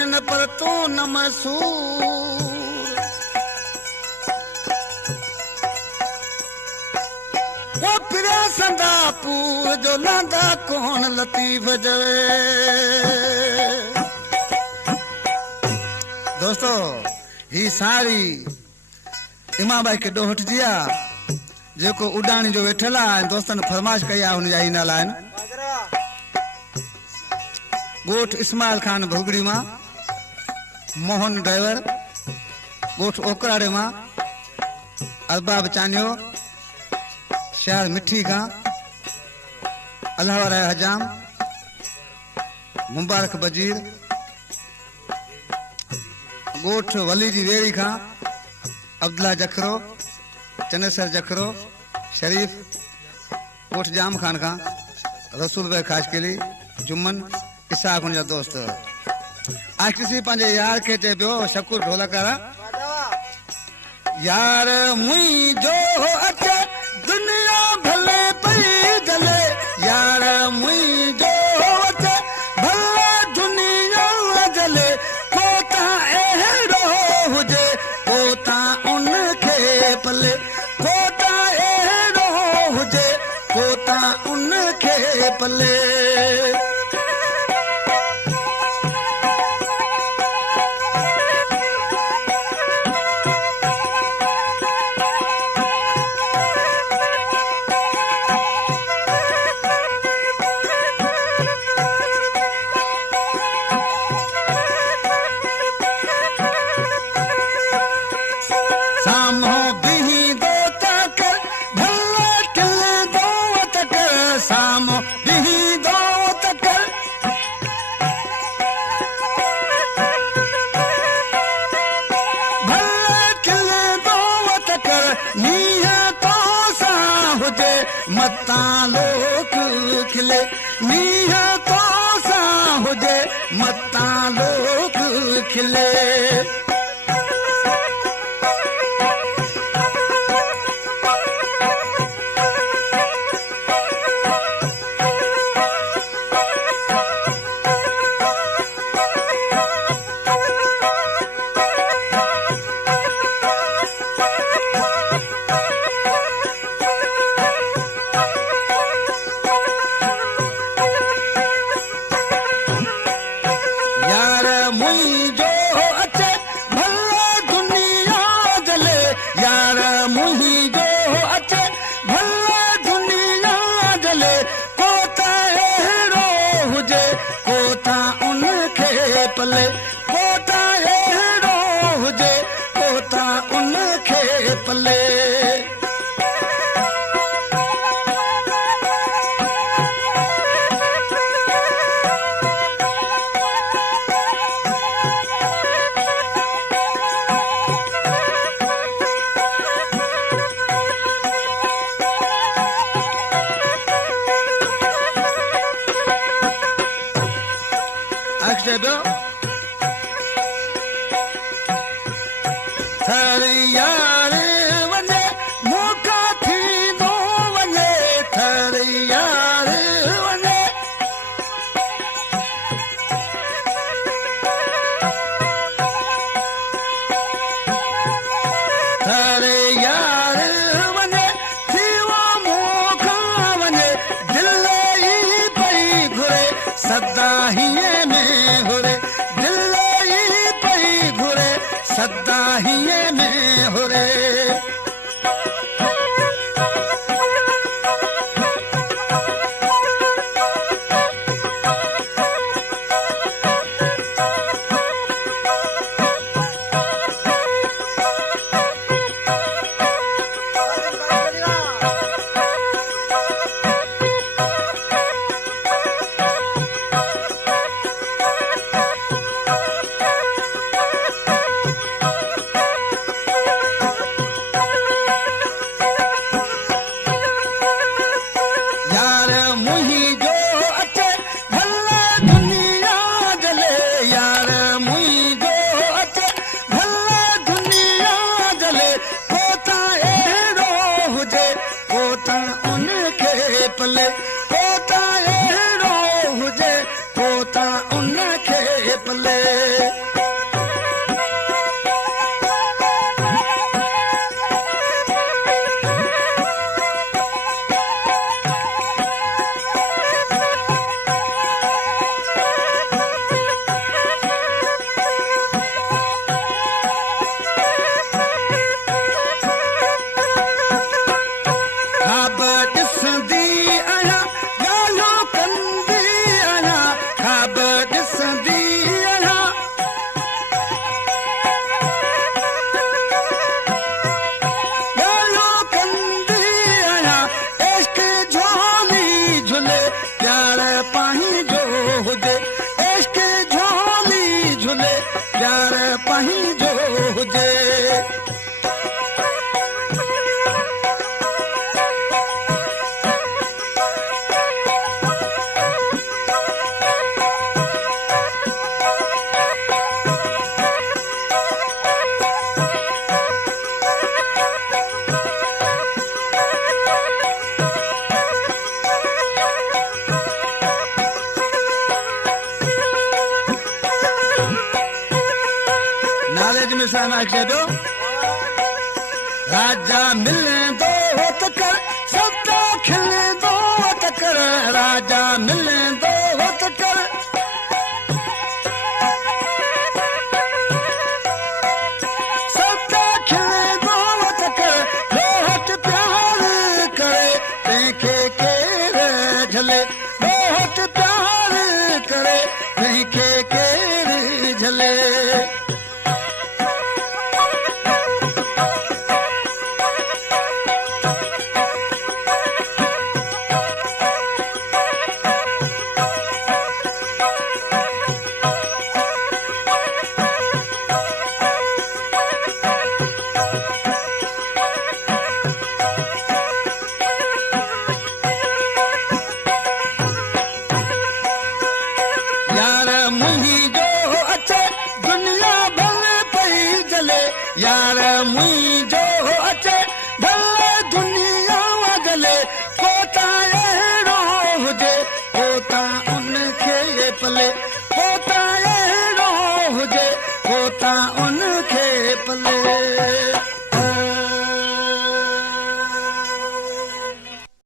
वञन पर तूं न मसूर वो फिरे संदा पूर जो लांदा कौन लतीफ जवे। दोस्तों ही सारी इमाम भाई के डोहट दिया जेको उडानी जो वेठल आहे दोस्तन फरमाइश कई आहे हुन जा ही नाला आहिनि गोठ इस्माइल खान भुगड़ी मां, मोहन ड्राइवर गोठ ओकराड़े मां, अरबाब चानियो शहर मिठी खां, अल्लाह राय हजाम, मुबारक बजीर गोठ वली जी वेड़ी खां, अब्दुल्ला जखरो, चनेसर जखरो, शरीफ गोठ जाम खान खां, रसूल भाई खाशकेली, जुम्मन इसाक उनजा दोस्त। आज किसी पंहिंजे यार खे चए पियो शकूर ढोलकारा यार मुंहिंजो अचे दुनिया भले पई जले यार मुंहिंजो अचे भले दुनिया जले को तां अहिड़ो हुजे को तां उनखे पले को तां अहिड़ो हुजे को तां उनखे पले। मता लोक खिले मीह तो सा हुजे मता लोक खिले। पले कोता अहिड़ो हुजे कोता उनखे पले। यार वने मौका थी दो वने थर यार वने थर यार वने थी वो मौका वने दिल ही पई घुरे सदा ही में घुरे दिल ही पई घुरे सदा ही में घुरे। पले कोता अहिड़ो हुजे कोता उनखे पले। साईं जो हुजे। नालेज में साना कह दो राजा मिले दो तकर सबका खिले दो तकर राजा मिले दो तकर सबका खिले दो तकर बहुत प्यार करे तंहिंखे केर झले बहुत प्यार करे तंहिंखे केर झले। यार मुही जो अचे दुनिया भल पई जले यार मुही जो अचे भल दुनिया गले पोता अहिड़ो हुजे पोता उनखे पले पोता अहिड़ो हुजे पोता उनखे पले।